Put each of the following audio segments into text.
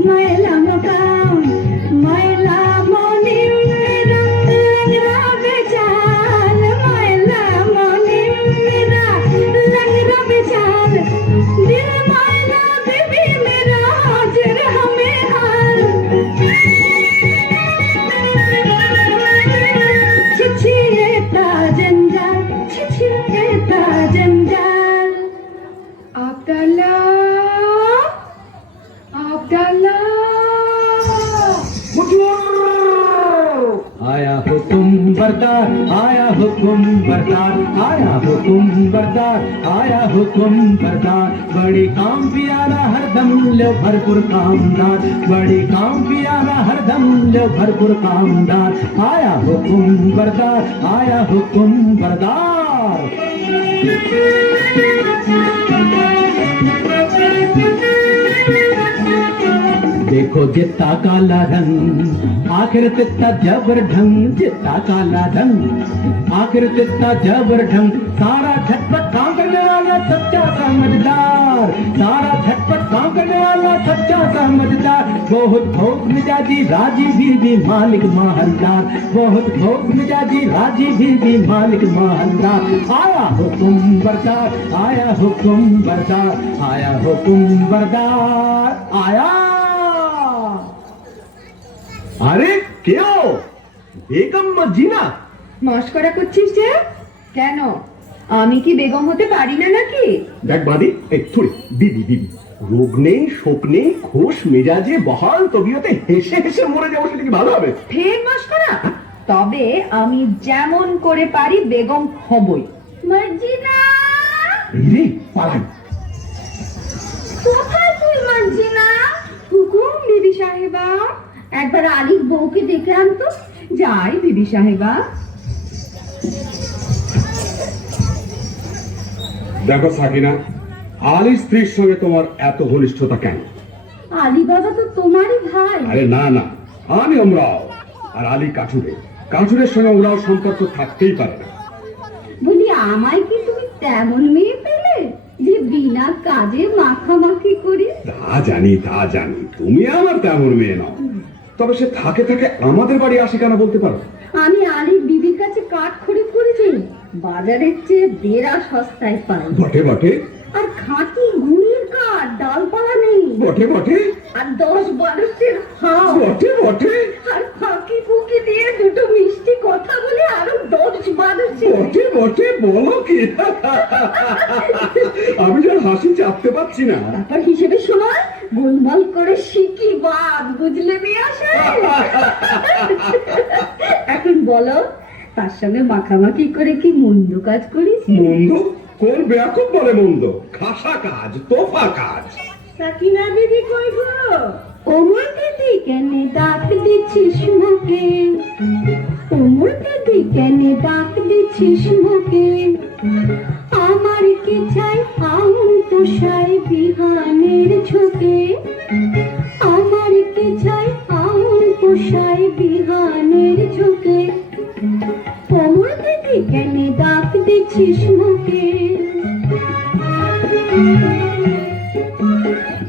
मैला मकान मैला मनी मेरा लंगरा बेचाल मैला मनी मेरा लंगरा बेचाल दिल मैला बेबी मेरा हाजिर हमें हाल छिछिएता जंजाल छिछिएता जंजाल अब्दुल्ला अब्दुल्ला आया हुकुम बरदार आया हुकुम बरदार आया हुकुम बरदार आया हुकुम बरदार बड़ी काम पियारा हरदम लो भरपूर कामदार बड़ी काम पियारा हरदम लो भरपूर कामदार आया हुकुम बरदार आया हुकुम बरदार देखो जितना काला रंग आखिर तितना जबर ढंग जितना काला रंग आखिर तितना जबर ढंग सारा झटपट काम करने वाला सच्चा समझदार सारा झटपट काम करने वाला सच्चा समझदार बहुत भोग मिजाजी राजी भी मालिक माहलदार बहुत भोग मिजाजी राजी भी मालिक माहलदार आया हुकुम बरदार आया हुकुम बरदार आया हुकुम बरदार आया আরে কেউ বেগম মজিনা মস্করা করছিস যে কেন আমি কি বেগম হতে পারি না নাকি দেখ বাদি এই থুড়ি দিদি দিদি রোগ নেই শোক নেই খোশ মেজাজে বহাল তবিয়তে হেসে হেসে মরে যাবো সেটা কি ভালো হবে ফের মস্করা তবে আমি যেমন করে পারি বেগম হবই মর্জিনা এই রে পালাই কোথায় তুই মর্জিনা হুকুম বিবি সাহেবা একবার আলিফ বউকে দেখে আনতো যাই বিবি সাহেবা দেখো সাকিনা আলীর স্ত্রীর সঙ্গে তোমার এত ঘনিষ্ঠতা কেন আলী বাবা তো তোমারই ভাই আরে না না আমি ওমরাও আর আলী কাঠুরের সঙ্গে ওমরাও সম্পর্ক থাকতেই পারে না বলি আমায় কি তুমি তেমন মেয়ে পেলে যে বিনা কাজে মাখামাখি করি তা জানি তুমি আমার তেমন মেয়ে নাও তবে সে থাকে থাকে আমাদের বাড়ি আসে কেন বলতে পারো আমি আলীর বিবির কাছে কাঠ খরিদ করেছি বাজারের চেয়ে বেড়া সস্তায় পাই বটে বটে আর খাঁটি গুড়ের কাঠ ডালপালা নেই বটে বটে আর 10-12 হাও বটে বটে আর ফাঁকি ফুকি দিয়ে দুটো মিষ্টি কথা বলে আরো 10-12 বটে বটে বলো কি আমি যার হাসি চাপতে পারছি না তারপর হিসেবে সময় গোলমাল করে শিখি বাদ বুঝলে মেয়ে এখন বলো তার সঙ্গে মাখামাখি করে কি মন্দ কাজ করিস মন্দ কোন বেয়াকুব বলে মন্দ খাসা কাজ তোফা কাজ সাকিনা দিদি কই গো ওমর দিদি কেন ডাক দিচ্ছিস মুখে ওমর দিদি কেন ডাক দিচ্ছিস মুখে আমার কি চাই আউন তোষায় বিহানের ঝোঁকে আমার কি চাই আউন তোষায় বিহানের ঝোঁকে ওমর দিদি কেন ডাক দিচ্ছিস মুখে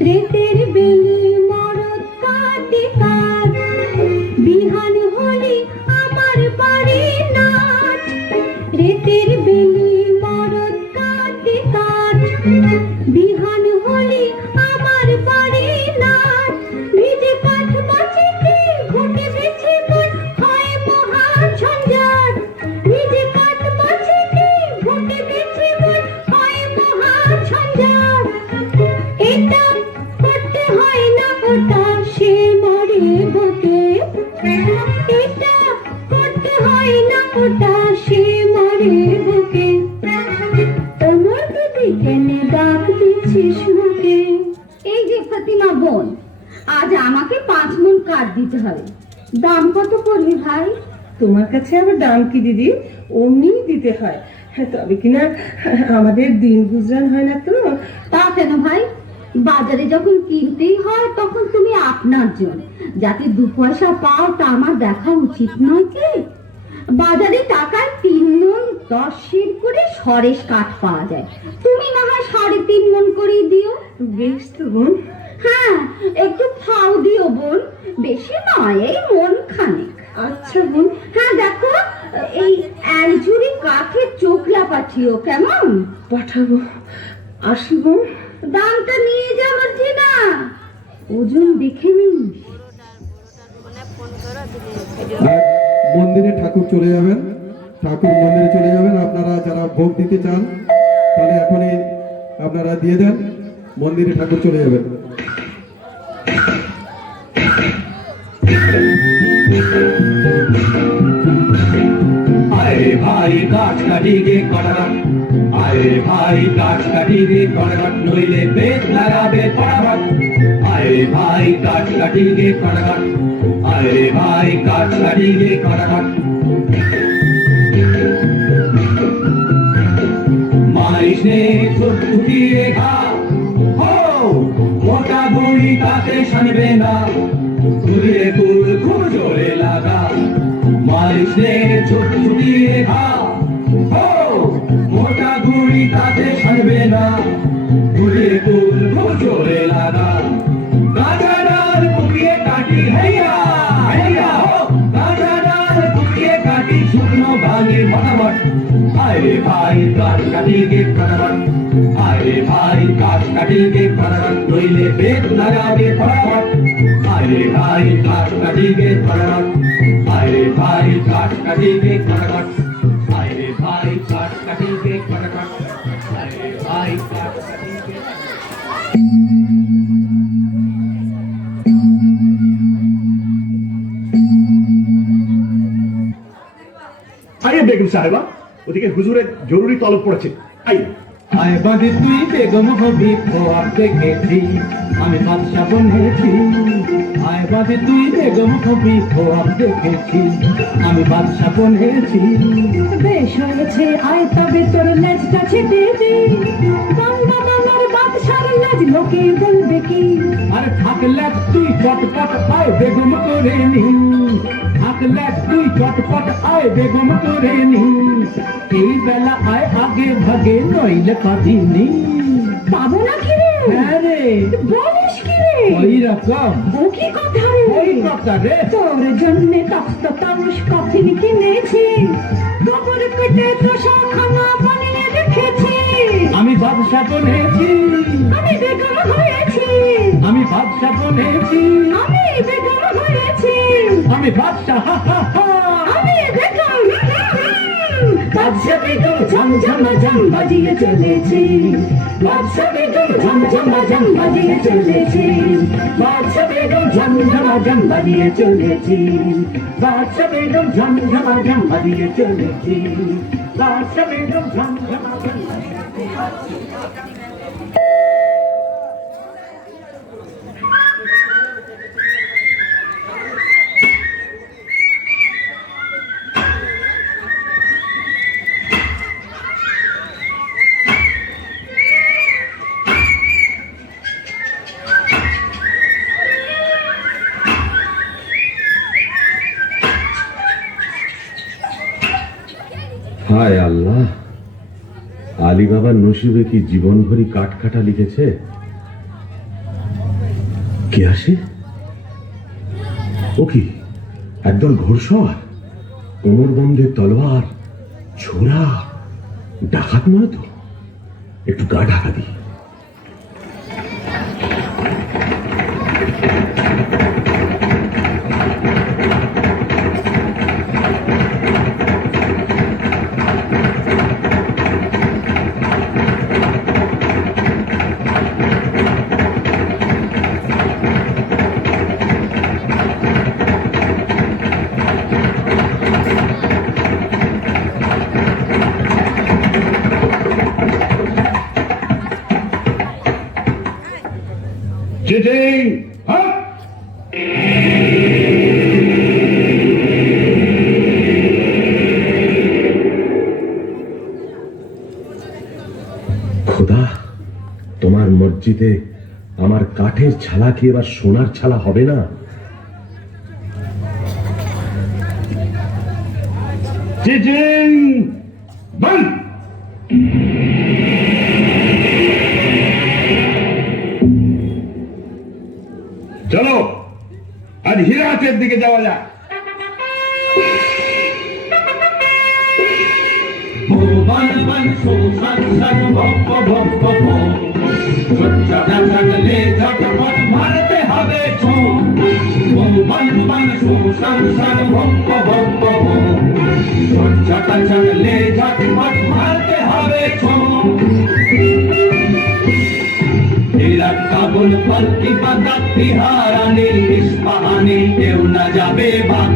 রেতের বেলি মরদ কাটে কাঠ বিহান হলি আমার বাড়ি নাট রেতের বেলি মরদ কাটে কাঠ বিহান হলি আমার বাড়ি নাট ভিজে কাঠ বাঁচিতে ঘুটে বেছে মন হয় মহা ঝঞ্ঝাট ভিজে কাঠ বাঁচিতে ঘুটে বেছে মন হয় মহা ঝঞ্ঝাট এটা করতে হয় না ওটা সে মরে বকে এটা করতে হয় না ওটা সে মরে বকে তোমার দিদি কেন ডাক দিচ্ছিস মুখে এই যে ফাতিমা বোন আজ আমাকে 5 মণ কাঠ দিতে হবে দাম কত পড়বে ভাই তোমার কাছে আবার দাম কি দিদি অমনি দিতে হয় তবে কিনা আমাদের দিন গুজরান হয় না তো তা কেন ভাই বাজারে যখন কিনতেই হয় তখন তুমি আপনার জন্য যাতে 2 পয়সা পাও তা আমার দেখা উচিত নয় কি বাজারে টাকায় 3 মণ 10 সের করে সরেস কাঠ পাওয়া যায় তুমি না হয় 3.5 মণ করে দিও বেশ তো বোন হ্যাঁ একটু ফাউল দিও বোন, বেশি নয়, এই মন খানেক। আচ্ছা বোন। হ্যাঁ দেখো, এই এক ঝুড়ি কাঠের চোখলা পাঠিও, কেমন? পাঠাবো। আসি বোন। দামটা নিয়ে যাওয়ার জি না, ওজন দেখে নিস। আর মন্দিরে ঠাকুর চলে যাবেন, ঠাকুর মন্দিরে চলে যাবেন। আপনারা যারা ভোগ দিতে চান তাহলে এখনই আপনারা দিয়ে দেন, মন্দিরে ঠাকুর চলে যাবেন। আরে ভাই গাছ কাটিকে কটাঘাট, আরে ভাই গাছ কাটিকে কটাঘাট, নইলে বেত লাগাবে পড়াঘাট। আরে ভাই গাছ কাটিকে কটাঘাট, আরে ভাই গাছ কাটিকে কটাঘাট। মারিস নে ছোট ফুটিয়ে ঘা, হো মোটা গুড়ি তাতে শানবে না, ঘুরিয়ে কুল খুব জোরে লাগা। মারিস নে ছোট ফুটিয়ে ঘা, হো মোটা গুড়ি তাতে শানবে না, ঘুরিয়ে কুল খুব জোরে লাগা। গাঁজা ডাল কুপিয়ে কাটি হেয়া হেয়া, হো গাঁজা ডাল কুপিয়ে কাটি শুকনো ভাঙে ফটাফট। আরে ভাই গাছ কাটিকে ফটাফট, আরে ভাই গাছ কাটিকে ফটাফট, নইলে বেত লাগাবে ফটাফট। আরে ভাই গাছ কাটিকে ফটাফট, আরে ভাই গাছ কাটিকে ফটাফট, আরে ভাই গাছ কাটিকে ফটাফট, আরে ভাই গাছ কাটিকে। আরে বেগম সাহেবা, ওদিকে হুজুরের জরুরি তলব পড়েছে। আই আয় বাদে তুই বেগম হবি খোয়াব দেখেছি, আমি বাদশা বনেছি। আয় বাদে তুই বেগম হবি খোয়াব দেখেছি, আমি বাদশা বনেছি। বেশ হয়েছে, আয় তবে তোর লেজটা ছেটে দে, বাংলা বাংলার বাদশার লেজ লোকে বলবে কি? আরে থাকলে তুই চটপট আয় বেগম করে নি, থাকলে তুই চটপট আয় বেগম করে নি। এই বেলা আয় আগে ভাগে, নইলে পাদিনি। পাবো না কি রে? হ্যাঁ রে, বলিস কি রে? ওই রকম, ও কি কথা রে? ওই কথা রে। তোর জন্যে তপ্ত তামস কফিন কিনেছি, গোবর পেটে তো শাখানা বানিয়ে রেখেছি। আমি বাদশা বনেছি, আমি বেগম হয়েছি, আমি বাদশা বনেছি, আমি বেগম হয়েছি, আমি বাদশা হা হা হা। আমি বেগম। বাদশা বেগম ঝমঝমাঝম বাজিয়ে চলেছি, বাদশা বেগম ঝমঝমাঝম বাজিয়ে চলেছি, বাদশা বেগম ঝমঝমাঝম বাজিয়ে চলেছি, বাদশা বেগম ঝমঝমাঝম বাজিয়ে চলেছি, বাদশা বেগম ঝমঝমাঝম। হায় আল্লাহ, আলী বাবার নসিবে কি জীবন ভরি কাঠ কাটা লিখেছে। কে আসে? ও কি একদল ঘোড়সওয়ার, কোমর বন্ধে তলোয়ার, ছোড়া, ডাকাত নয় তো? একটু গা ঢাকা দিই। Sitting up! খোদা, তোমার মসজিদে আমার কাঠের ছালা কি এবার সোনার ছালা হবে না? Sitting! Band! চলো আর হীরাহাটের দিকে যাওয়া যাক। বন বন সুসন সন ভক্ত ভক্ত ভোগ ঝটঝটা চললে ঝটপট মারতে হবে ছোঁক বন বন সুসন সন ভক্ত ভক্ত ভোগ ঝটঝটা চললে ঝটপট মারতে হবে ছোঁক বিরাট কাবুল পালকি বাঁধা তিহারানি ইস্পাহানি কেউ না যাবে ভাগ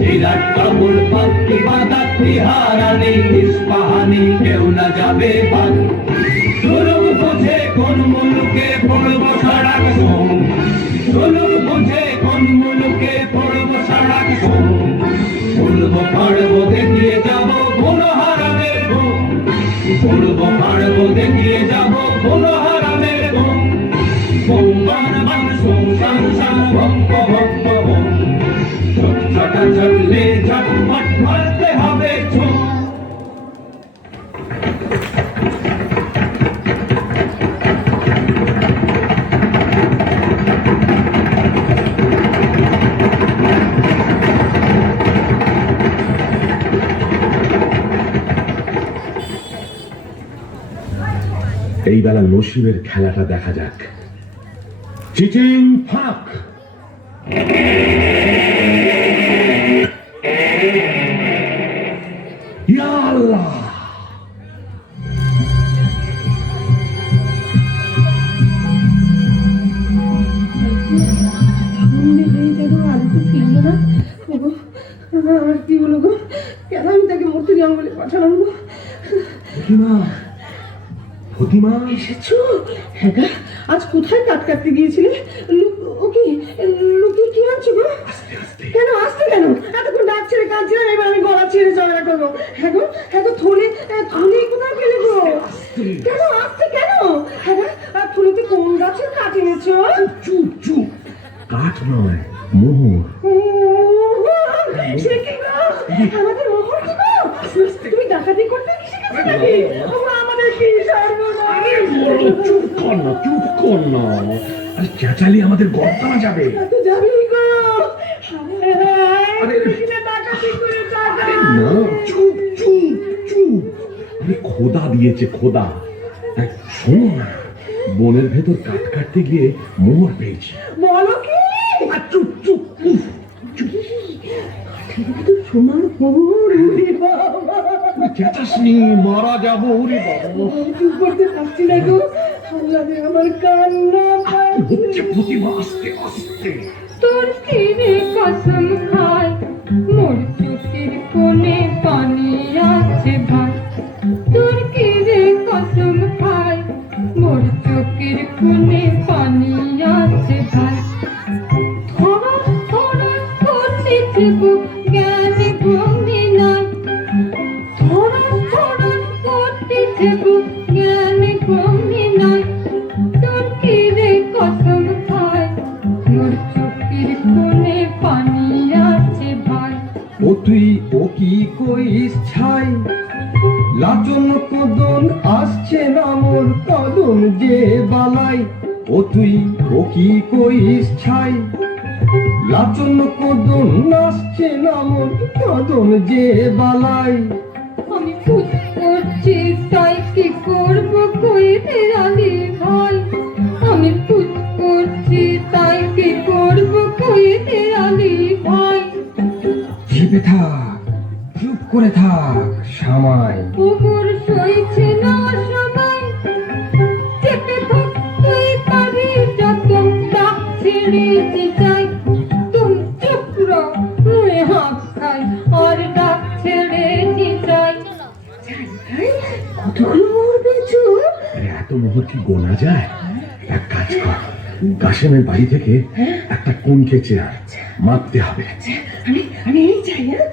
বিরাট কাবুল পালকি বাঁধা তিহারানি ইস্পাহানি কেউ না যাবে ভাগ সুলুক বুঝে কোন মুলুকে পড়ব সারাক সোম সুলুক বুঝে কোন মুলুকে পড়ব সারাক সোম উলব পাড়ব দেখিয়ে যাব কোন হারামের ঘুম উলব পাড়ব দেখিয়ে যাব কোন হারামের ঘুম বন বন সুসন সন ভক্ত ভক্ত ভোগ ঝটঝটা চললে ঝটপট মারতে হবে ছোঁক এই বেলা নসিবের খেলাটা দেখা যাক। চিচিং ফাঁক। ইয়া আল্লাহ! সন্ধে হয়ে গেল, আলু তো ফিরলো না। ওগো, আমার কি হলো গো? কেন আমি তাকে মূর্তি জঙ্গলে পাঠালাম গো? ফতিমা, ফতিমা, এসেছো? হ্যাঁ গা, আজ কোথায় কাট কাটতে গিয়েছিলে? ওকে লুকিয়ে কি আনছো গো? কেন আসতে কেন? এতক্ষণ ডাক ছেড়ে কাঁদছিলাম, এবার আমি গলা ছেড়ে ঝগড়া করবো। হ্যাঁ গো থলে কোথায় পেলে গো? কেন আসতে কেন? হ্যাঁ গা, থলিতে কোন গাছের কাঠ এনেছো? চুপ চুপ। কাঠ নয়, মোহর। সে কি গো? আমাদের মোহর কি গো? তুমি ডাকাতি করতে কি শিখেছো নাকি? আমাদের কি সর্বনাশ! চুপ কর না, চুপ কর না। আরে চেঁচালি আমাদের গর্দানা যাবে। তো যাবেই গো। তুমি কিনা ডাকাতি করে টাকা। না, চুপ চুপ চুপ। আরে খোদা দিয়েছে, খোদা। শোনো না, বনের ভেতর কাঠ কাটতে গিয়ে মোহর পেয়েছি। বলো কি? আর চুপ চুপ উফ, চুপ। সোনার মোহর, ওরে বাবা! চেঁচাসনি, মারা যাবো। ওরে বাবা, আমি চুপ করতে পারছি না গো। আল্লাহ রে, আমার কান্না হচ্ছে পাচ্ছে। প্রতিমা, আস্তে আস্তে। তোর কিরে কসম খাই মোর চোখের কোণে পানি আছে ভাই তোর কিরে কসম খাই মোর চোখের কোণে পানি আছে ভাই থোড়া থোড়া করতে থেকো জ্ঞান গঙ্গে নাই থোড়া থোড়া করতে থেকো জ্ঞান গঙ্গে নাই তোর কিরে কসম খাই মোর চোখের কোণে পানি আছে ভাই ও তুই ও কি কইস ছাই লাচন কদন আসছে না মোর কদম যে বালাই ও তুই ও কি কইস ছাই লাচন কদন আসছে না মোর কদম যে বালাই আমি খুদ করছি তাই কি করবো কইতে আলি ভাই আমি খুদ করছি তাই কি করবো কইতে আলি ভাই চেপে থাক, চুপ করে থাক সামাই। উপর সইছে না সবাই চেপে থাক তুই পারি যত ডাক ছেড়েতে চাই তুমি চুপ রও মুয়ে হাঁক খাই আর ডাক ছেড়েতে চাই কতগুলো মোহর পেয়েছো? আরে এত মোহর কি গোনা যায়? এক কাজ কর, কাশেমের বাড়ি থেকে একটা কোনকে চেয়ার মাপতে হবে। আমি এই চাই। হ্যাঁ,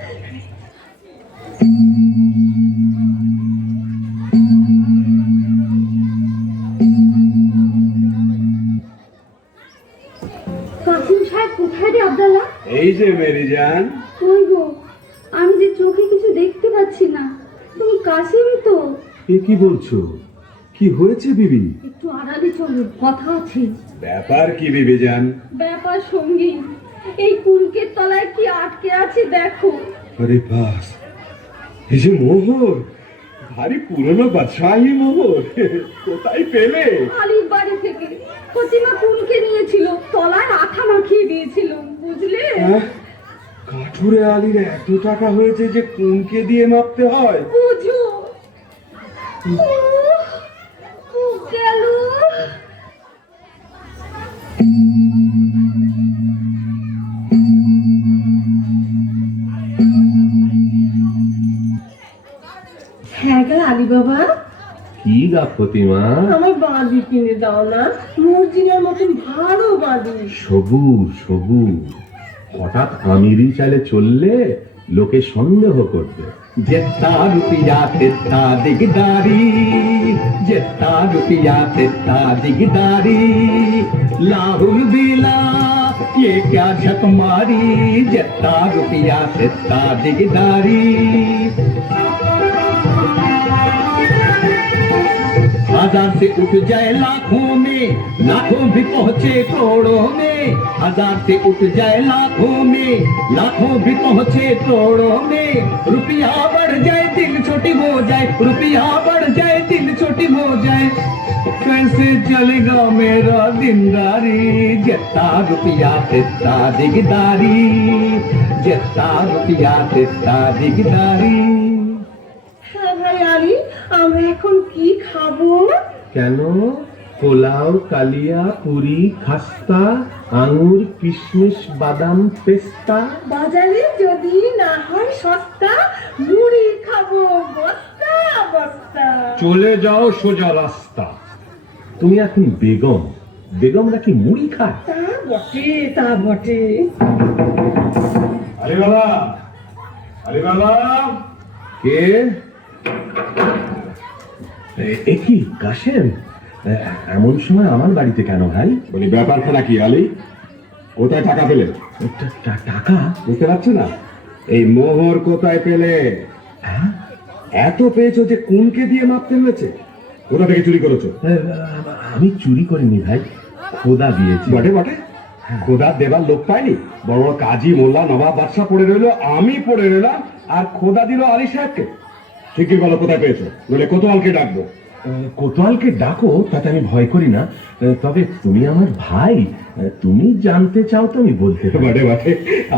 কাসিম সাহেব কোথায় রে আব্দুল্লাহ? এই যে মেরি জান। কই গো, আমি যে চোখে কিছু দেখতে পাচ্ছি না। তুমি কাসিম তো? এ কি বলছো? কি হয়েছে বিবি? একটু আড়ালে চলো, কথা আছে। ব্যাপার কি বিবি জান? ব্যাপার সঙ্গী এই কুলকের তলায় কি আটকে আছে দেখো। আরে বাস, এই যে মোহর, ভারী পুরনো বাদশাহী মোহর, কোথায় পেলে? আলির বাড়ি থেকে ফতিমা কুলকে নিয়েছিল, তলায় আঠা মাখিয়ে দিয়েছিল, বুঝলে? কাঠুরে আলীর এত টাকা হয়েছে যে কোনকে দিয়ে মাপতে হয়? বুঝো। গেল। হ্যাঁ গা আলী বাবা, কি গা ফতিমা? আমার বাঁধি কিনে দাও না, মর্জিনার মতন ভালো বাঁধি। সবুর সবুর, হঠাৎ আমিরি চালে চললে লোকে সন্দেহ করবে। जितना रुपया तितना दिगदारी, जितना रुपया तितना दिगदारी, लाहुल बिला ये क्या झक मारी, जितना रुपया तितना दिगदारी। हजार से उठ जाए लाखों में, लाखों भी पहुंचे करोड़ों में। हजार से उठ जाए लाखों में, लाखों भी पहुंचे करोड़ों में। रुपया बढ़ जाए दिल छोटी हो जाए, रुपया बढ़ जाए दिल छोटी हो जाए। कैसे चलेगा मेरा दिनदारी, जितना रुपया तितना दिगदारी, जितना रुपया तितना दिगदारी। হ্যাঁ ভাই আলী, আমরা এখন কি খাবো? কেন? পোলাও, কালিয়া, পুরি, খাস্তা, আঙুর, কিশমিশ, বাদাম, পেস্তা। বাজারে যদি না হয় সস্তা, মুড়ি খাবো বস্তা বস্তা। চলে যাও সোজা রাস্তা। তুমি এখন বেগম, বেগম নাকি মুড়ি খায়? তা বটে, তা বটে। আরে বাবা, আরে বাবা, কে? এ কি কাশেম, এমন সময় আমার বাড়িতে কেন ভাই? বলি ব্যাপারখানা কি আলী? কোথায় টাকা পেলে? টাকা? বুঝতে পারছো না? এই মোহর কোথায় পেলে? হ্যাঁ? এত পেয়েছো যে কোনকে দিয়ে মাপতে হয়েছে? কোথা থেকে চুরি করেছো? আমি চুরি করিনি ভাই, খোদা দিয়েছি। বটে বটে, খোদা দেবার লোক পাইনি, বড় বড় কাজী, মোল্লা, নবাব, বাদশা পড়ে রইলো, আমি পড়ে রইলাম, আর খোদা দিল আলী সাহেবকে। ঠিকই বলো, কোথায় পেয়েছো? নইলে কোতোয়ালকে ডাকবো। কোতোয়ালকে ডাকো, তাতে আমি ভয় করি না। তবে তুমি আমার ভাই, তুমি জানতে চাও তো আমি বলতে পারি। বটে বটে,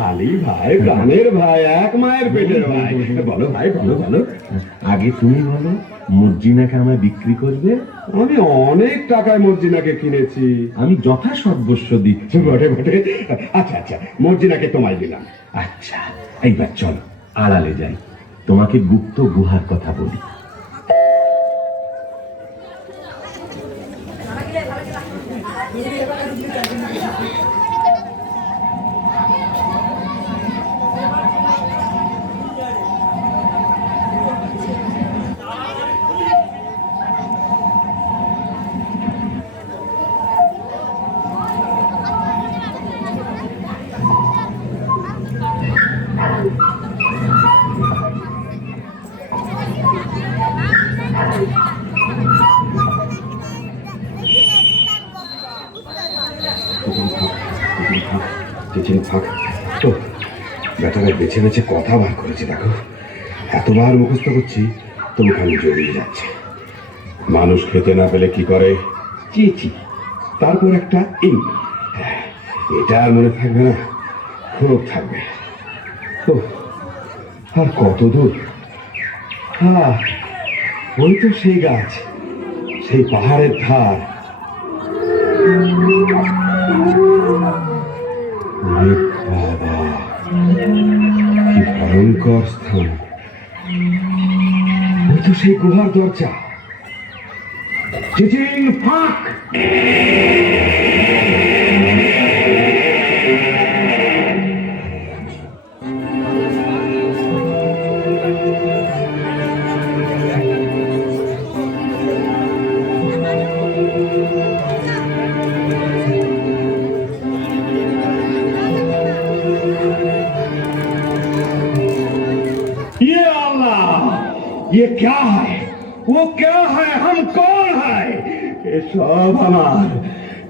আলী ভাই, প্রাণের ভাই, এক মায়ের পেটের ভাই। বলো ভাই, বলো বলো। আগে তুমি বলো, মর্জিনাকে আমায় বিক্রি করবে? আমি অনেক টাকায় মর্জিনাকে কিনেছি। আমি যথাসর্বস্ব দিচ্ছি। বটে বটে, আচ্ছা আচ্ছা, মর্জিনাকে তোমায় দিলাম। আচ্ছা, এইবার চলো আড়ালে যাই, তোমাকে গুপ্ত গুহার কথা বলি। থাক তো, বেটারা বেছে বেছে কথা বার করেছে দেখো। এতবার মুখস্থ করছি তবু খালি জড়িয়ে যাচ্ছে। মানুষ খেতে না পেলে কি করে? চিচি, তারপর একটা ইং। এটা আর মনে থাকবে না, খুব থাকবে। আর কত দূর? ওই তো সেই গাছ, সেই পাহাড়ের ধার। বাবা, কি ভয়ঙ্কর স্থান! ওই তো সেই গুহার দরজা। চিচিং ফাঁক! ये क्या है? वो क्या है? हम कौन है? ये सब আমার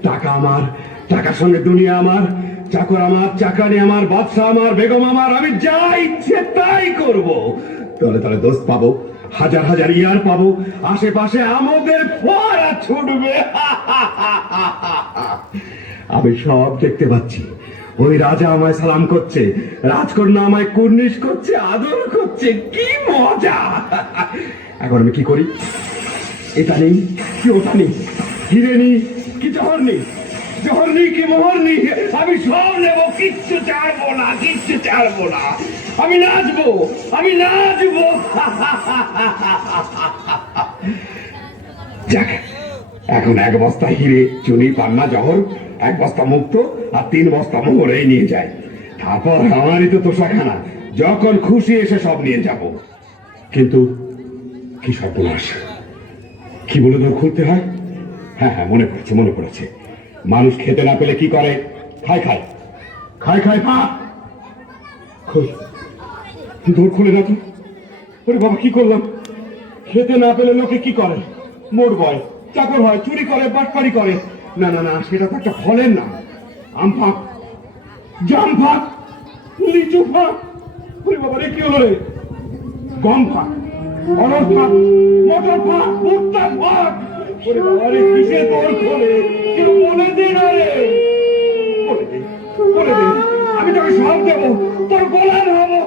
টাকা, আমার টাকার সঙ্গে দুনিয়া, আমার চাকর আমার, চাকরানি আমার, বাদশা আমার, বেগম আমার, আমি যা ইচ্ছে তাই করব। তলে তলে দোস্ত পাবো, হাজার হাজার ইয়ার পাবো, আশেপাশে আমাদের ফোয়ারা ছুটবে। আমি সব দেখতে পাচ্ছি। ওই রাজা আমায় সালাম করছে, রাজকন্যা আমায় কুর্নিশ করছে, আদর করছে, কি মজা। এখন আমি কি করি? এটা নেই কি ওটা নেই, হিরে নেই কি জহর নেই, জহর নেই কি মোহর নেই, আমি সব নেব, কিচ্ছু ছাড়বো না, কিচ্ছু ছাড়বো না। আমি নাচবো, আমি নাচবো। যাক, এখন 1 বস্তা হিরে, চুনি, পান্না, জহর, 1 বস্তা মুক্ত আর 3 বস্তা মোহরেই নিয়ে যায়। তারপর আমারই তো তোষাখানা, যখন খুশি এসে সব নিয়ে যাব। কিন্তু কি সর্বনাশ, কি বলে দর খুলতে হয়? হ্যাঁ হ্যাঁ, মনে পড়েছে, মনে পড়েছে। মানুষ খেতে না পেলে কি করে? খায় খায় খায় খায় ভাত। দৌড় খুলে না তো। ওরে বাবা, কি করলাম? খেতে না পেলে লোকে কি করে? মোট বয়, চাকর হয়, চুরি করে, বাটপারি করে। না না না, সেটা তো একটা ফলের নাম। আম ফাঁক, জাম ফাঁক, লিচু ফাঁক। ওরে বাবা রে, কি হলো রে? গম ফাঁক, অরড় ফাঁক, মটর ফাঁক, ভুট্টা ফাঁক। ওরে বাবা রে, কিসে তোর খোলে? কেউ বলে দে না রে, বলে দে, বলে দে। আমি তোকে সব দেবো, তোর গোলাম হবো।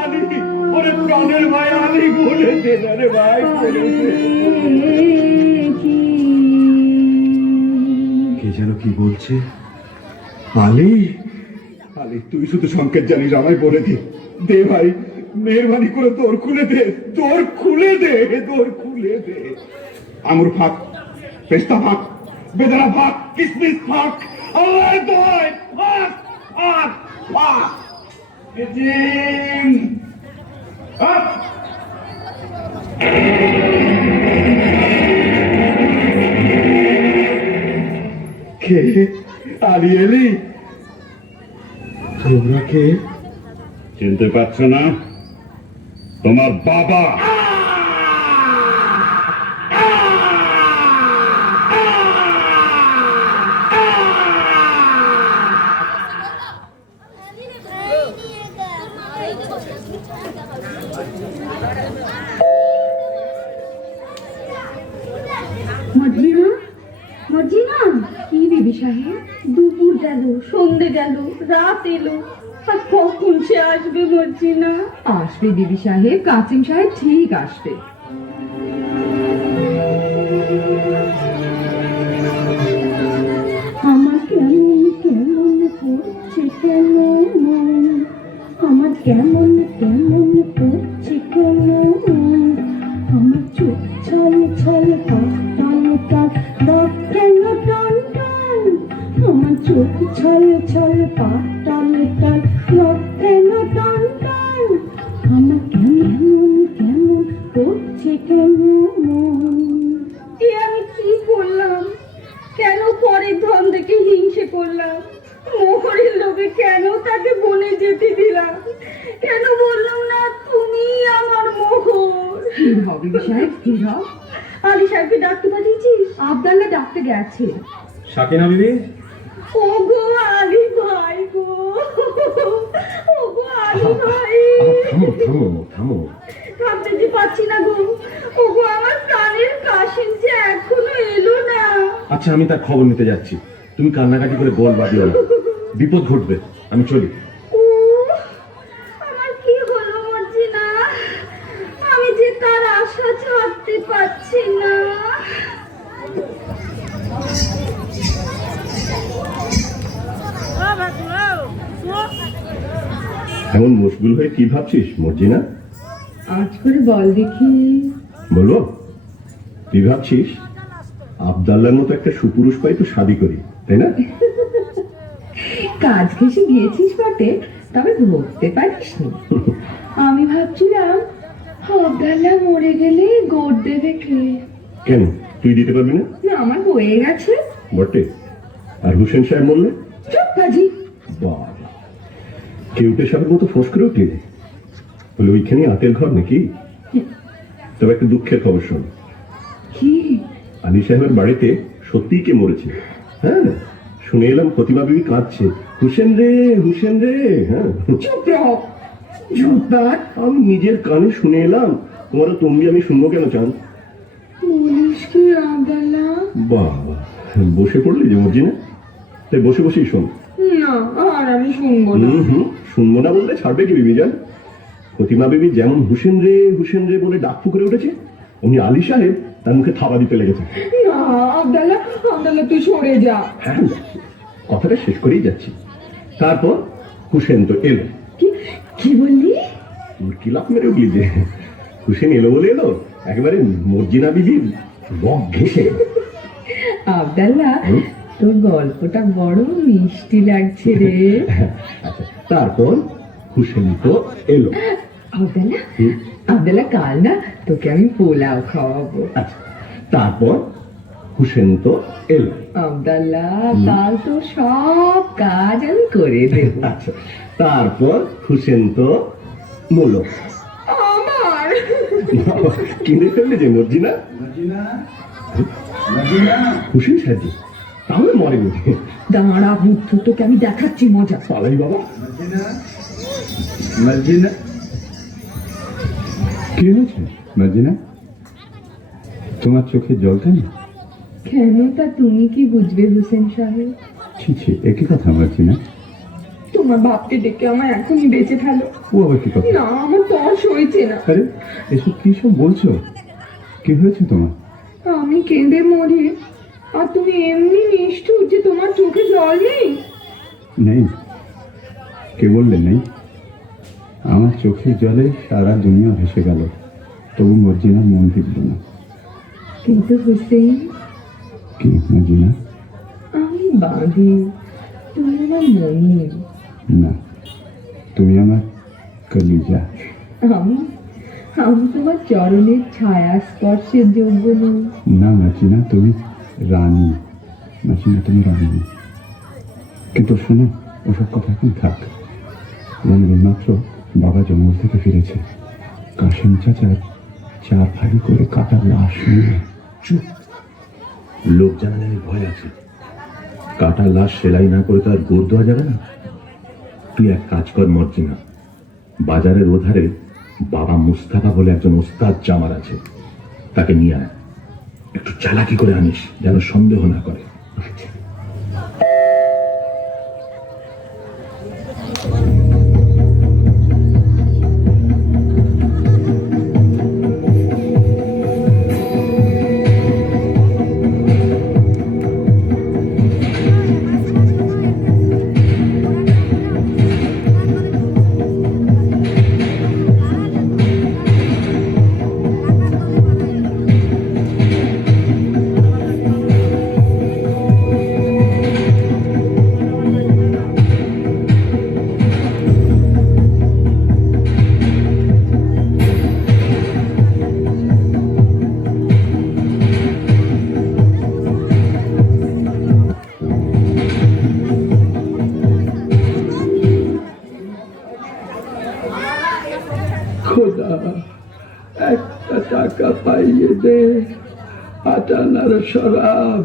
আলি, ওরে প্রাণের ভাই আলি, বলে দে না রে ভাই, বলে দে। কে যেন কি বলছে? আলি, আলি, তুই শুধু সংকেত জানিস, আমায় বলে দে। দে ভাই, মেহরবানি করে তোর খুলে দে, তোর খুলে দে, তোর খুলে দে। আঙুর ফাঁক, পেস্তা ফাঁক, বেদানা ফাঁক, কিসমিস ফাঁক, আল্লাহ দোহাই, ফাঁক ফাঁক ফাঁক। আপ! কে? আলি এলি? তোমরা কে? চিনতে পারছো না? তোমার বাবা। মর্জিনা, মর্জিনা, কি বিবি সাহেব? দুপুর গেল, সন্ধে গেল, রাত এলো, আর কখন সে আসবে মর্জিনা? আসবে বিবি সাহেব, কাসিম সাহেব ঠিক আসবে। আমার কেমন কেমন করছে কেন মন, আমার কেমন কেমন করছে কেন মন, আমার চোখ ছল ছল টান টান, দাগ কেন টান টান, আমার চোখ ছল ছল টান টান, দাগ কেন টান টান, আমার কেমন কেমন করছে কেন মন। এ আমি কি করলাম? কেন পরের ধন থেকে হিংসে করলাম? মোহরের লোভে কেন তাকে বনে যেতে দিলাম? কেন বললাম না তুমি আমার মোহর? স্থির হও বিবি সাহেব, স্থির হও। আলি সাহেবকে ডাকতে পাঠিয়েছিস? আবদাল্লা ডাকতে গেছে। সাকিনা বিবি, ও গো আলি ভাই গো, ও গো আলি ভাই, থামো থামো থামো। থামতে যে পাচ্ছি না গো। ও গো আমার প্রাণের কাশিম যে এখনো এলো না। আচ্ছা, আমি তার খবর নিতে যাচ্ছি। তুমি কান্নাকাটি করে গোল বাদিও না, বিপদ ঘটবে। আমি চলি। ও আমার কি হলো মর্জিনা, আমি যে তার আশা ছাড়তে পারছি না। এমন মুশগুল হয়ে কি ভাবছিস মর্জিনা? আজ করে বল দেখি। বলবো? তুই ভাবছিস আবদাল্লার মতো একটা সুপুরুষ পাই তো শাদি করি, তাই না? কাজ ঘেসে গিয়েছিস বটে, তবে ধরতে পারিসনি। আমি ভাবছিলাম আবদাল্লা মরে গেলে গোড় দেবে কে? কেন, তুই দিতে পারবি না? না, আমার হয়ে গেছে। বটে। আর হুসেন সাহেব বললে? চুপ কাজী। বাবা, কেউটে সাহেবের মতো ফোঁস করে উঠলি। বলে ওইখানে আতের ঘর নাকি? তবে একটা দুঃখের খবর শোন। কি? আলী সাহেবের বাড়িতে সত্যিই কে মরেছে। হ্যাঁ, শুনে এলাম প্রতিমা বিবি কাঁদছে, হুসেন রে। হ্যাঁ, চুপ রহ, জুতার আমি নিজের কানে শুনে এলাম। তোমারও তম্বি আমি শুনবো কেন চান? বলিস কি আবদাল্লা? বাবা, বসে পড়লি যে মর্জিনা, তাই বসে বসেই শোন। না, আর আমি শুনবো না। শুনবো না বললে ছাড়বে কি বিবি যান? প্রতিমা বিবি যেমন হুসেন রে বলে ডাক ফুঁকে উঠেছে, অমনি আলী সাহেব তার মুখে থাবা দিতে লেগেছে। না আবদাল্লা, আবদাল্লা তুই সরে যা। হ্যাঁ, কথাটা শেষ করেই যাচ্ছি। তারপর হুসেন তো এলো। কি বললি? কি লাভ মেরে উঠলি যে? হুসেন এলো বলে এলো, একেবারে মর্জিনা বিবির রক ঘেসে এলো। আবদাল্লা, তোর গল্পটা বড় মিষ্টি লাগছে রে। আচ্ছা, তারপর হুসেন তো এলো। আবদাল্লা, আবদাল্লা কাল না তোকে আমি পোলাও খাওয়াবো। আচ্ছা, তারপর হুসেন তো এলো। আবদাল্লা, কাল তো সব কাজ আমি করে দেব। আচ্ছা, তারপর হুসেন তো মূলো। আমার কিনে ফেললে যে মর্জিনা। হুসেন সাহেব তাহলে মরেনি। দাঁড়া বুদ্ধ, তোকে আমি দেখাচ্ছি মজা। পালাই বাবা। মার্জিনা, কি হয়েছে মার্জিনা? তোমার চোখে জল কেন? কেন তা তুমি কি বুঝবে হুসেন সাহেব? ছি, একই কথা মার্জিনা। তোমার বাপকে ডেকে আমার এখনই বেঁচে ফেলো। ও আবার কি কথা? না, আমার তর সইছে না। আরে এসব কি সব বলছো? কি হয়েছে তোমার? আমি কেঁদে মরি আর তুমি এমনি নিষ্ঠুর যে তোমার চোখে জল নেই। নেই? কে বললে নেই? আমার চোখের জলে সারা দুনিয়া ভেসে গেল, তবু মর্জিনা মন ফিরল না। কিন্তু হুসেন, কি মর্জিনা? আমি বাঁধি, তুমি আমার মনি। না, তুমি আমার কলিজা। আমি আমি তোমার চরণের ছায়া স্পর্শের যোগ্য নই। না মার্জিনা, তুমি রানী। মার্জিনা, তুমি রানী। কিন্তু শোনো, ওসব কথা এখন থাক। মনে মাত্র বাবা জঙ্গল থেকে ফিরেছে, কাশেম চাচার 4 ভারী করে কাটা লাশ নিয়ে। চুপ, লোক জানাজানির ভয় আছে। কাটা লাশ সেলাই না করে তো আর গোড় দেওয়া যাবে না। তুই এক কাজ কর মর্জিনা, বাজারের ওধারে বাবা মুস্তাফা বলে একজন ওস্তাদ জামার আছে, তাকে নিয়ে আয়। একটু চালাকি করে আনিস, যেন সন্দেহ না করে। খোদা, একটা টাকা পাইয়ে দে। 8 আনার শরাব,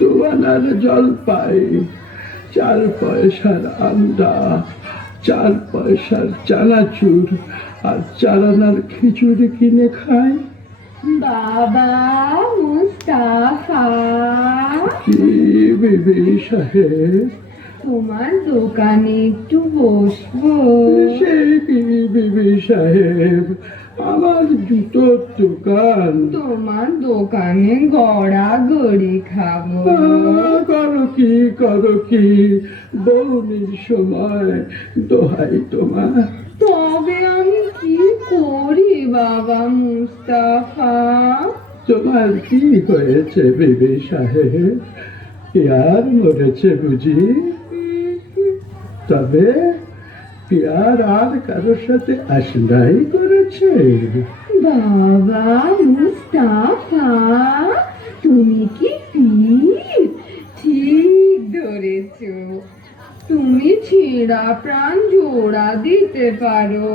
2 আনার জলপাই, 4 পয়সার আন্ডা, 4 পয়সার চানাচুর আর 4 আনার খিচুড়ি কিনে খাই। বাবা মুস্তাফা, কি বিবি সাহেব? তোমার দোকানে একটু বসবো? সেই কি বিবি সাহেব, আমার জুতোর দোকান। তোমার দোকানে গড়াগড়ি খাবো। করো কি বৌনির সময়, দোহাই তোমার। তবে আমি কি করি বাবা মুস্তাফা? তোমার কি হয়েছে বিবি সাহেব? পিয়ার মরেছে বুঝি? তবে পিয়ার আর কারোর সাথে আশনাই করেছে? বাবা মুস্তাফা, তুমি কি পীর? ঠিক ধরেছ, তুমি ছেঁড়া প্রাণ জোড়া দিতে পারো।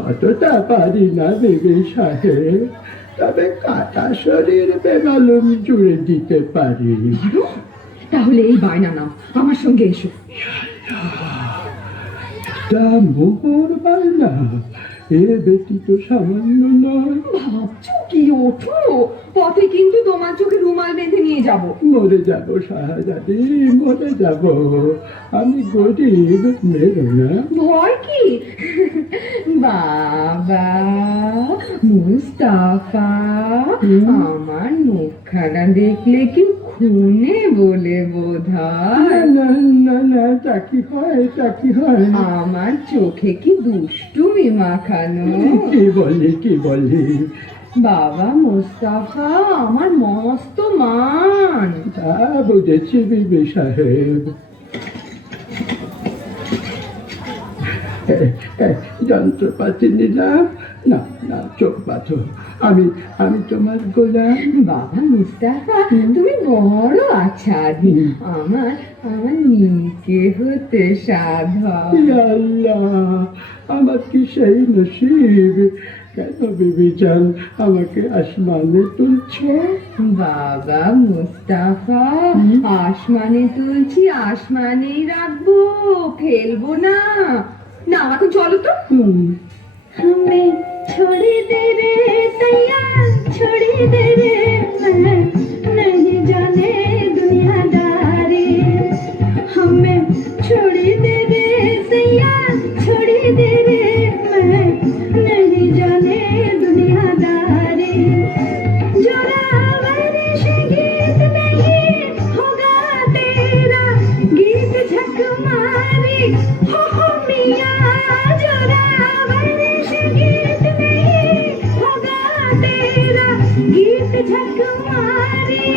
অতটা পারি না বিবি সাহেব, তবে কাটা শরীর বেমালুম জুড়ে দিতে পারি। তাহলে এই বায়না নাও, আমার সঙ্গে এসো। তা মোহর বায়না, এ বেটি তো সামান্য নয়। ভাবছো কি? ওঠো, পথে কিন্তু তোমার চোখে রুমাল বেঁধে নিয়ে যাব। মরে যাব শাহজাদি, মরে যাব। আমি গরিব, মেরো না। ভয় কি? বাবা মুস্তাফা, আমার মুখখানা দেখলে কি খুনে বলে বোধ হয়? না না না, তা কি হয়, তা কি হয়? আমার চোখে কি দুষ্টুমি মাখানো? কি বললি, কি বললি? বাবা মুস্তাফা আমার মস্ত মান। তা বুঝেছি বিবি সাহেব। যন্ত্রপাতি নিলাম, না না, চোখ বাঁধো। আমি আমি তোমার গোলাম। বাবা মুস্তাফা তুমি বড় আছাদি, আমার আমার নিকে হতে সাধা। ইয়া আল্লাহ, আমার কি সেই নসিব? কেন বিবি জান আমাকে আসমানে তুলছো? বাবা মুস্তাফা, আসমানে তুলছি, আসমানেই রাখবো, ফেলবো না। না এখন চলো তো। हमें छोड़ दे रे सैया, छोड़ दे रे, मैं नहीं जाने दुनियादारी। हमें छोड़ दे रे सैया, छोड़ दे रे, मैं नहीं जाने दुनियादारी। जोरावर से गीत नहीं होगा तेरा, गीत झक मारी हो मिया। जोरावर से गीत नहीं होगा तेरा, गीत झक मारी।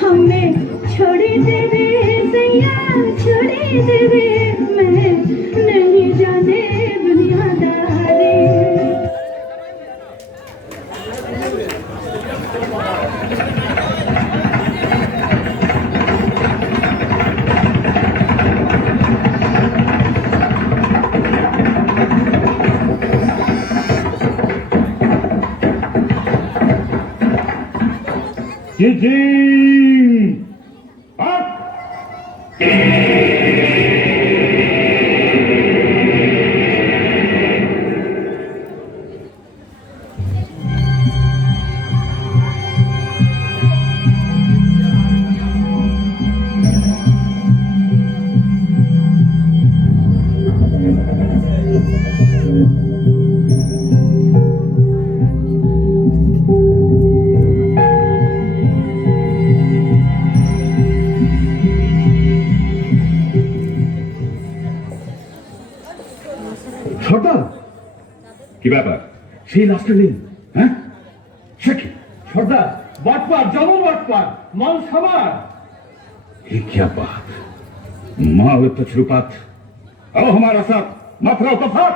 हमें छोड़ दे रे सैया, छोड़ दे रे, मैं नहीं जाने दुनियादारी। সর্দার, কি ব্যাপার? সেই লাস্টের দিন, হ্যাঁ? সে কি? সর্দার, বাটপার, জমন বাটপার, মাল সাবার। ये क्या बात? माँ वे पछरुपात, अब हमारा साथ मात्रा तफात।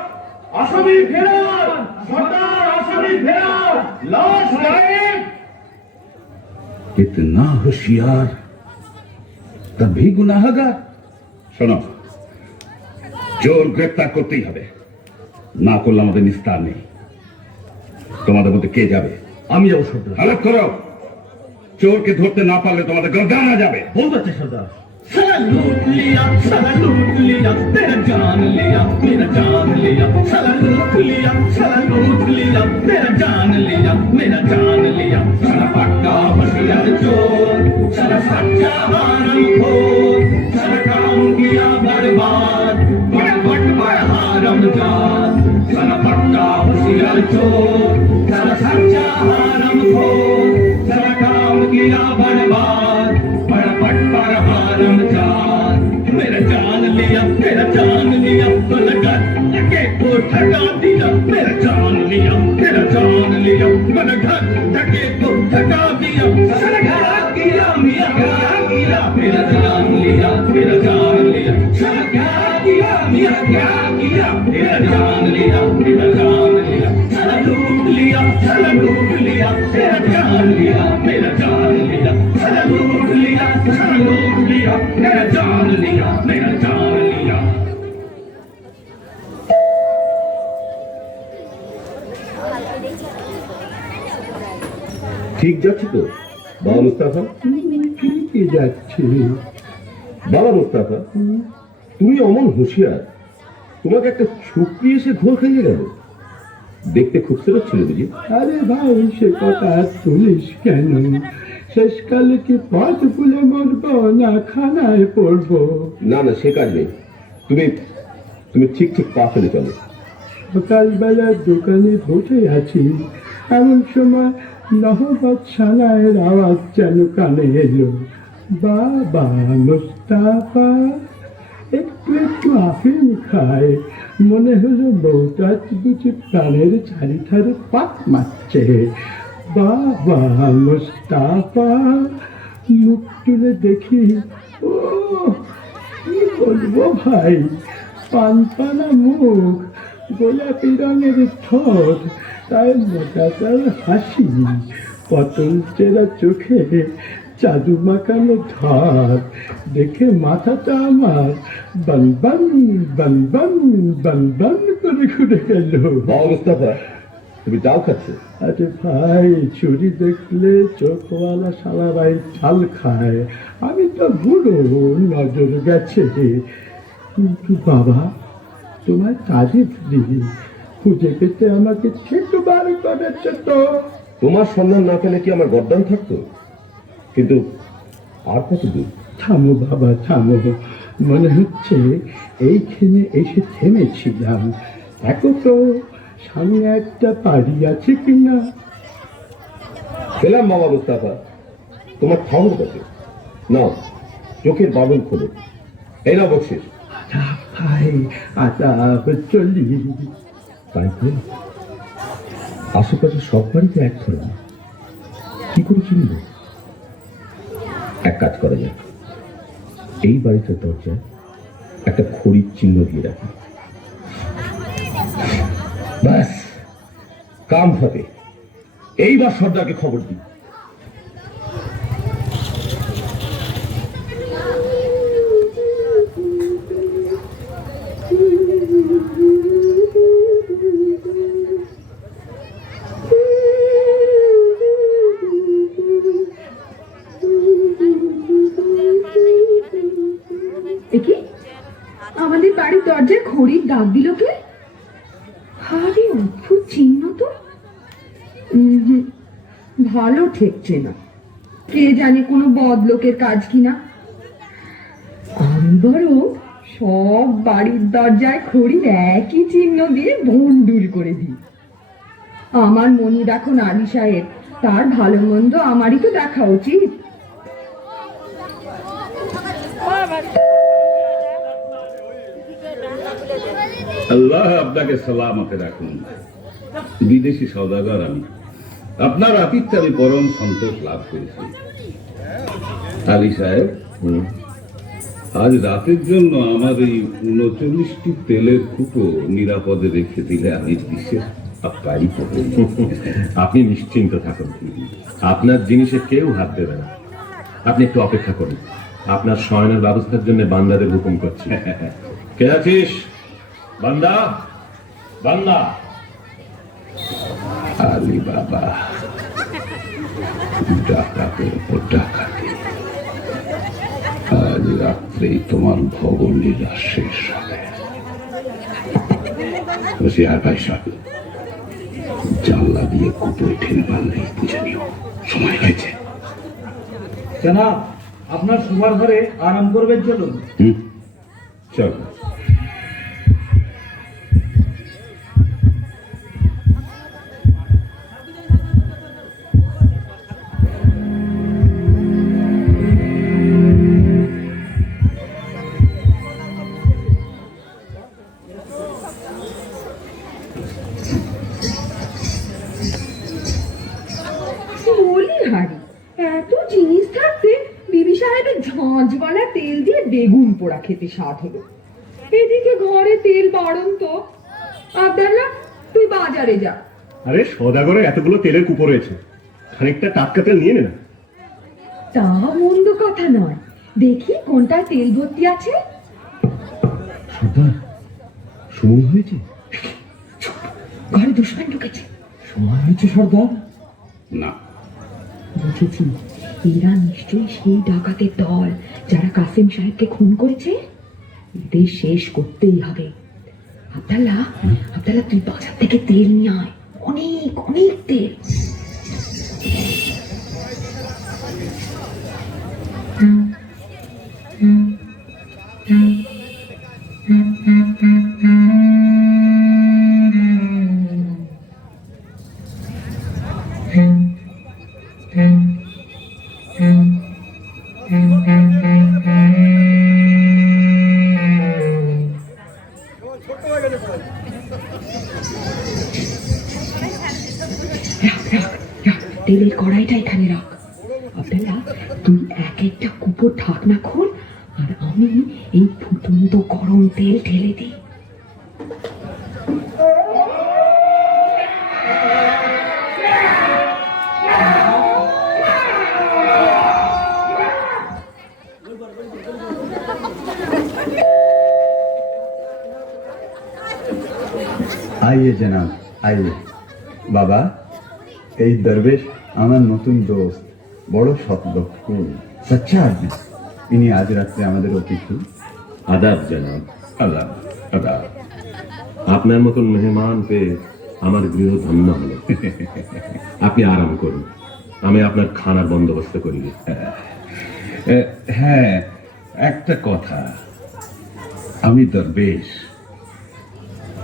আসামি ফেরার, সর্দার আসামি ফেরার, লাশ গায়েব। कितना होशियार, तब भी गुनाहगार। শোনো, চোর গ্রেপ্তার করতেই হবে, না করলে আমাদের নিস্তার নেই। তোমাদের মধ্যে কে যাবে? আমি যাবো সর্দার। হালত করো, চোরকে ধরতে না পারলে তোমাদের গর্দানা যাবে। बहुत अच्छे सरदार। साला लूट लिया, साला लूट लिया, तेरा जान लिया, मेरा जान लिया। साला लूट लिया, साला लूट लिया, तेरा जान लिया, मेरा जान लिया। साला पक्का होशियार चोर, साला सच्चा हरामखोर, साला काम किया बर्बाद, फटाफट पर हरामजाद। साला पक्का होशियार चोर, साला सच्चा हरामखोर, साला काम किया बर्बाद, फटाफट पर हरामजाद। मेरा जान लिया, मेरा जान लिया, तो लगा के को ठगा दिया। मेरा जान लिया, मेरा जान लिया, मेरा घर ढके को ठगा दिया। साला क्या किया मियां, क्या किया? मेरा जान लिया, मेरा जान लिया, साला क्या किया मियां, क्या किया? मेरा जान लिया, मेरा जान लिया, साला लूट लिया, साला लूट लिया, तेरा जान लिया, मेरा जान लिया, साला लूट लिया, साला लूट लिया, मेरा जान लिया, मेरा जान लिया। ঠিক যাচ্ছে তো বাবা মুস্তাফা? শুকিয়ে যাচ্ছে। বাবা মোস্তাফা, তুমি অমন হুঁশিয়ার, তোমাকে একটা ছুকরি এসে ঘোর খাইয়ে গেল। দেখতে খুবসুরত ছিল বুঝি? আরে ভাই, সে কথা আর তুলিস কেন? শেষকালে কি পথ ভুলে মরবো না খানায় পড়বো? না না, সে কাজ নেই। তুমি তুমি ঠিক ঠিক পা ফেলে চলো। সকালবেলা দোকানে বসে আছি, এমন সময় নহবত সানায়ের আওয়াজ যেন কানে এলো। বাবা মোস্তাফা একটু একটু আফিম খায়, মনে হলো বউটা বুঝি প্রাণের ঝাড়ি ধারে পাক মারছে। বাবা মোস্তাফা মুখ তুলে দেখি, ও কি বলবো ভাই, পানপানা মুখ, গোলাপি রঙের ঠোঁট, তাই মোটা তার হাসি, পটল চেরা চোখে জাদু মাখানো ধার, দেখে মাথাটা আমার বান বান বান বান বান বান করে ঘুরে গেল। বাবা মোস্তাফা, তুমি ডাল খাচ্ছ? আরে ভাই, চুরি দেখলে চোখওয়ালা সালারাই চাল খায়, আমি তো বুড়ো, নজর গেছে। কিন্তু বাবা, তোমার তারিফ দিই, খুঁজে পেতে আমাকে ছেটবার করেছে তো। তোমার সন্ধান না পেলে কি আমার গর্দান থাকতো? কিন্তু আর কত দূর? থামো বাবা থামো, মনে হচ্ছে এইখানে এসে থেমেছিলাম। দেখো তো সামনে একটা বাড়ি আছে কিনা। পেলাম বাবা মোস্তাফা, তোমার খবর কত? নাও, চোখের বাঁধন খোলো, এই না বকশিস। ভাই আদাব, চলি। তাই তো, আশেপাশে সব বাড়িতে এক ধরনের, কি করে চিনব? এক কাজ করা যাক, এই বাড়িটার দরজায় একটা খড়ির চিহ্ন দিয়ে রাখি, ব্যাস কাম হবে। এইবার সর্দারকে খবর দিই। কি আমাদের বাড়ির দরজায় ঘড়ির ডাক দিল কে? আরে অদ্ভুত চিহ্ন তো। ভালো ঠেকছে না, কে জানে কোনো বদলোকের কাজ কিনা। আমি বরং সব বাড়ির দরজায় ঘড়ির একই চিহ্ন দিয়ে বন্ডুল করে দিই। আমার মনিব এখন আলী সাহেব, তার ভালো মন্দ আমারই তো দেখা উচিত। আল্লাহ আপনাকে সালামতে রাখুন। বিদেশি সওদাগর আমি, আপনার আতিথ্যে আমি পরম সন্তোষ লাভ করেছি। আলী সাহেব, আজ রাতের জন্য আমার এই 39টি তেলের কুটো নিরাপদে রেখে দিলে আমি বিশেষ আপ্যায়িত হই। আপনি নিশ্চিন্ত থাকুন, আপনার জিনিসে কেউ হাত দেবে না। আপনি একটু অপেক্ষা করুন, আপনার শয়নের ব্যবস্থার জন্য বান্দাদের হুকুম করছি। কে আছিস? বান্দা, বান্দা। আলী বাবা, ডাকাতের উপর ডাকাতি, আজ রাত্রেই তোমার ভবলীলা শেষ হবে। হুঁশিয়ার ভাই সাহেব, জানলা দিয়ে কুটোয় ঠেলে মারলেই বুঝে নিও সময় হয়েছে। জনাব, আপনার শোবার ঘরে আরাম করবেন, চলুন। চল। এত জিনিস থাকতে বিবি সাহেবের ঝাঁঝওয়ালা তেল দিয়ে বেগুন পোড়া খেতে স্বাদ হলো। এদিকে ঘরে তেল বাড়ন তো। আব্দুল্লাহ, তুই বাজারে যা। আরে সওদাগরে এতগুলো তেলের কুপো রয়েছে, খানিকটা টাটকা তেল নিয়ে নে না। তা মন্দ কথা নয়, দেখি কোনটা তেল ভর্তি আছে। সর্দার, সময় হয়েছে, ঘরে দুশ্মন ঢুকেছে। সময় হয়েছে সর্দার। না, বুঝেছি, এরা নিশ্চয়ই সেই ডাকাতের দল যারা কাসেম সাহেবকে খুন করেছে। এদের শেষ করতেই হবে। আব্দাল্লাহ, আব্দাল্লাহ, তুই বাজার থেকে তেল নিয়ে আয়, অনেক অনেক তেল। তেলের কড়াইটা এখানে রাখ। আব্দুল্লাহ, তুই এক একটা কুপোর ঢাকনা খোল, আর আমি এই ফুটন্ত গরম তেল ঢেলে দিই। आइए जनाब आइए। बाबा এই দরবেশ আমার নতুন দোস্ত, বড় সৎলোক, সচ্চা আদমি। ইনি আজ রাত্রে আমাদের অতিথি। আদাব জনাব, আদাব আদাব। আপনার মতন মেহমান পেয়ে আমার গৃহ ধন্য হলো। আপনি আরাম করুন, আমি আপনার খানার বন্দোবস্ত করি। হ্যাঁ, একটা কথা, আমি দরবেশ,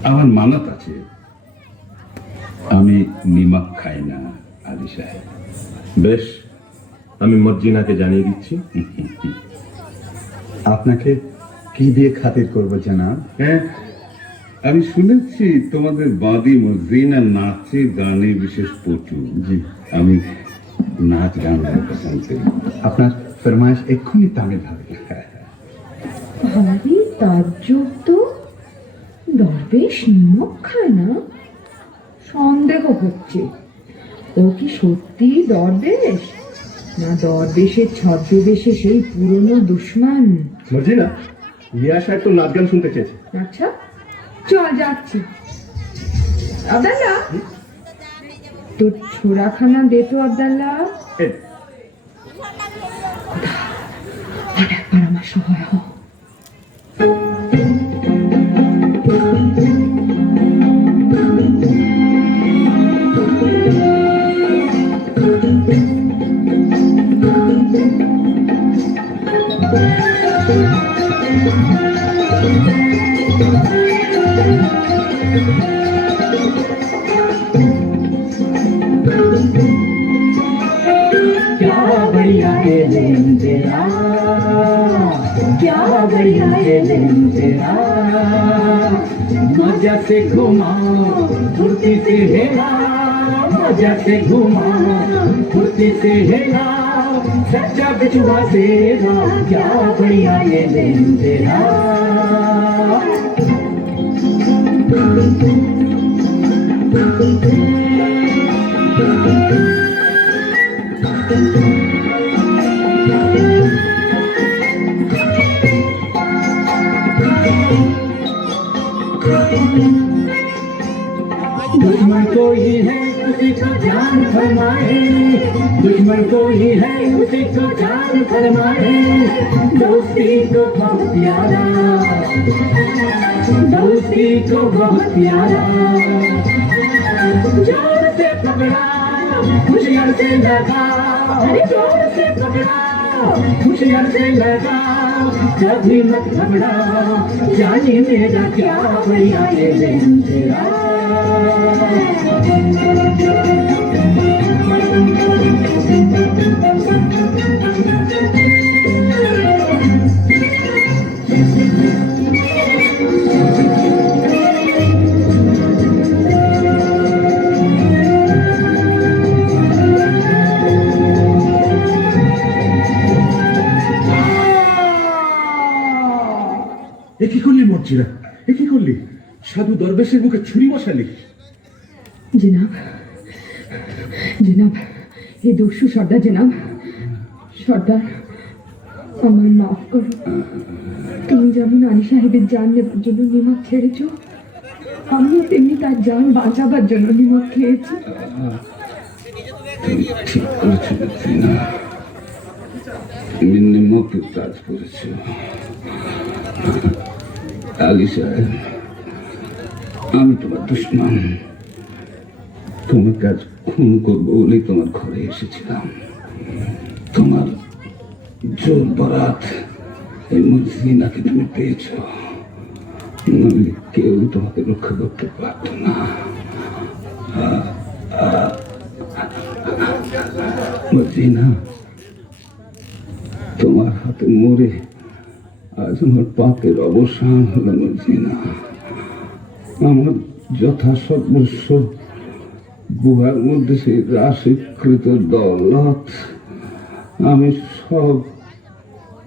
আমার মানত আছে, আমি নিমক খাই না আলী সাহেব। বেশ, আমি মর্জিনাকে জানিয়ে দিচ্ছি। আপনাকে কি দিয়ে খাতির করবো জনাব? হ্যাঁ, আমি শুনেছি তোমাদের বাদী মর্জিনা নাচে গানে বিশেষ পটু। জি, আমি নাচ গান পছন্দ করি। আপনার ফরমাইশ এক্ষুনি তামিল হবে। ভারী তাজ্জব তো, দরবেশ নিমক খায় না? সন্দেহ হচ্ছে, ও কি সত্যি দরবেশ, না দরবেশের ছদ্মবেশে সেই পুরনো দুশ্মন? মর্জিনা, মিয়া সাহেব তো নাচ গান শুনতে চেয়েছে। আচ্ছা, চল যাচ্ছি। আব্দাল্লাহ, তোর ছোড়াখানা দে তো আব্দাল্লাহ। আর একবার আমার সহায় হ। क्या बढ़िया ये दिन तेरा, क्या बढ़िया ये दिन तेरा, मजा से घुमाओ फुर्ती से हेला, मजा से घुमाओ फुर्ती से हेला, सच्चा बिछुआ तेरा, क्या बढ़िया ये दिन तेरा। दुश्मन कोई है उसी को जान फरमाए, दुश्मन कोई है उसी को जान फरमाए, दोस्ती को बहुत प्यारा, दोस्ती को बहुत प्यारा, जोर से पकड़ा खुशियार से लगा, अरे जोर से पकड़ा खुशियार से लगा, कभी मत घबरा, जाने मेरा क्या बढ़िया ये दिन तेरा। কি করলি মর্জিনা, কি করলি? সাধু দরবেশের মুখে ছুরি বসালি? জনাব, জনাব, হে দস্যু সর্দার জনাব, সর্দার আমার মাফ করো। তুমি যেমন আলী সাহেবের জান নেবার জন্য নিমক ছেড়েছ, আমিও তেমনি তার জান বাঁচাবার জন্য নিমক খেয়েছি। ঠিক করেছি, তুমি নিমকে কাজ করেছ আলী সাহেব, আমি তোমার দুশ্মন। তুমি কাজ খুন করবো বলেই তোমার ঘরে এসেছিলাম। তোমার জোর বরাত এই মজলিনাকে তুমি পেয়েছ, নইলে কেউ তোমাকে রক্ষা করতে পারত না। মজলিনা, তোমার হাতে মরে আজ আমার পাপের অবসান হলো। মজলিনা, আমার যথাসর্বস্ব গুহার মধ্যে সেই রাশিকৃত দৌলত আমি সব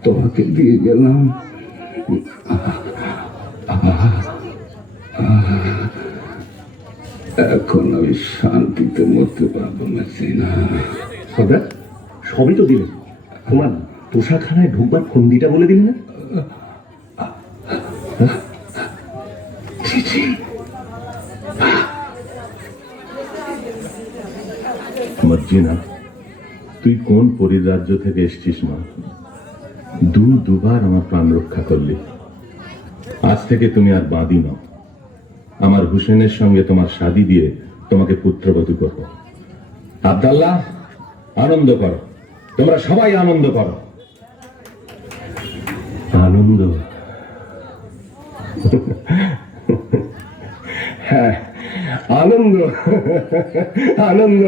তোমাকে দিয়ে গেলাম। এখন আমি শান্তিতে মরতে পারবো না। সর্দার, সবই তো দিলেন, তোমার তোষাখানায় ঢুকবার ফন্দিটা বলে দিলে না? ছি ছি। মর্জিনা, তুই কোন পরিরাজ্য থেকে এসছিস মা? দুবার আমার প্রাণ রক্ষা করলি। আজ থেকে তুমি আর বাঁধি নাও। আমার হুসেনের সঙ্গে তোমার শাদী দিয়ে তোমাকে পুত্রবধূ করব। আব্দাল্লাহ, আনন্দ করো, তোমরা সবাই আনন্দ করো। আনন্দ? হ্যাঁ, আনন্দ, আনন্দ।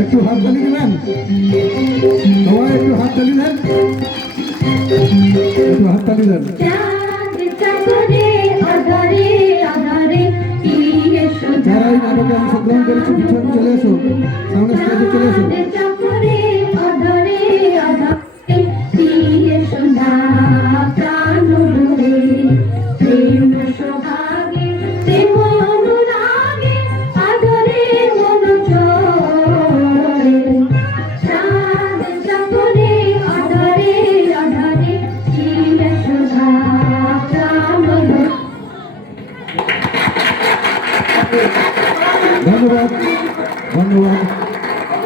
একটু হাততালি দিবেন, সবাই একটু হাততালি দেন, একটু হাততালি দেন। যারা এই নাটকে অংশগ্রহণ করেছে পিছনে চলে এসো, সামনে স্টেজে চলে এসো। ধন্যবাদ, ধন্যবাদ।